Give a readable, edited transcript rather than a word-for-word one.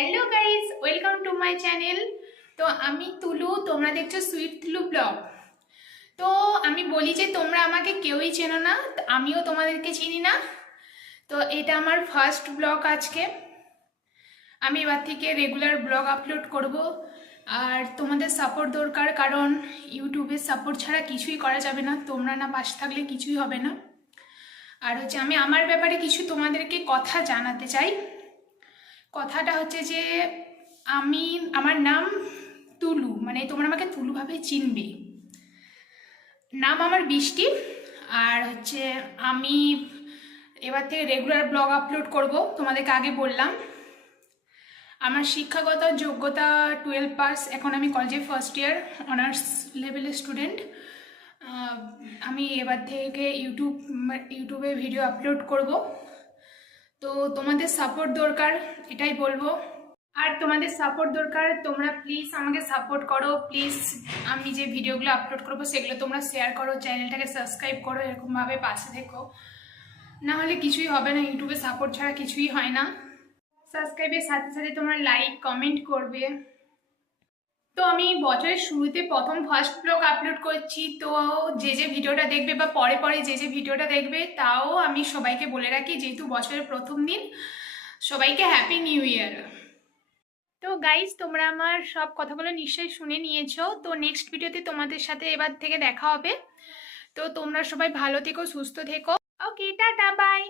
Hello guys, welcome to my channel. তো আমি তুলু, তোমরা দেখছো সুইট তুলু ব্লগ। তো আমি বলি যে তোমরা আমাকে কেউই চেনো না, আমিও তোমাদেরকে চিনি না। তো এটা আমার ফার্স্ট ব্লগ আজকে। আমি এবার থেকে রেগুলার ব্লগ আপলোড করব। আর তোমাদের সাপোর্ট দরকার, কারণ ইউটিউবের সাপোর্ট ছাড়া কিছুই করা যাবে না। তোমরা না পাশে থাকলে কিছুই হবে না। আর হচ্ছে আমি আমার ব্যাপারে কিছু তোমাদেরকে কথা জানাতে চাই। কথাটা হচ্ছে যে আমার নাম তুলু, মানে তোমরা আমাকে তুলুভাবে চিনবে। নাম আমার বৃষ্টি। আর হচ্ছে আমি এবার থেকে রেগুলার ব্লগ আপলোড করব, তোমাদেরকে আগে বললাম। আমার শিক্ষাগত যোগ্যতা 12 পাস। এখন আমি কলেজে ফার্স্ট ইয়ার অনার্স লেভেলের স্টুডেন্ট। আমি এবার থেকে ইউটিউবে ভিডিও আপলোড করব। তো তোমাদের সাপোর্ট দরকার, এটাই বলবো। আর তোমাদের সাপোর্ট দরকার, তোমরা প্লিজ আমাকে সাপোর্ট করো। প্লিজ আমি যে ভিডিওগুলো আপলোড করবো সেগুলো তোমরা শেয়ার করো, চ্যানেলটাকে সাবস্ক্রাইব করো, এরকমভাবে পাশে থেকো। না হলে কিছুই হবে না, ইউটিউবে সাপোর্ট ছাড়া কিছুই হয় না। সাবস্ক্রাইবের সাথে সাথে তোমরা লাইক কমেন্ট করবে। তো আমি বছরের শুরুতে প্রথম ফার্স্ট ব্লগ আপলোড করছি। তো যে ভিডিওটা দেখবে বা পরে পরে যে ভিডিওটা দেখবে, তাও আমি সবাইকে বলে রাখি, যেহেতু বছরের প্রথম দিন, সবাইকে হ্যাপি নিউ ইয়ার। তো গাইজ, তোমরা আমার সব কথাগুলো নিশ্চয়ই শুনে নিয়েছো। তো নেক্সট ভিডিওতে তোমাদের সাথে এবার থেকে দেখা হবে। তো তোমরা সবাই ভালো থেকো, সুস্থ থেকো। ওকে, টাটা, বাই।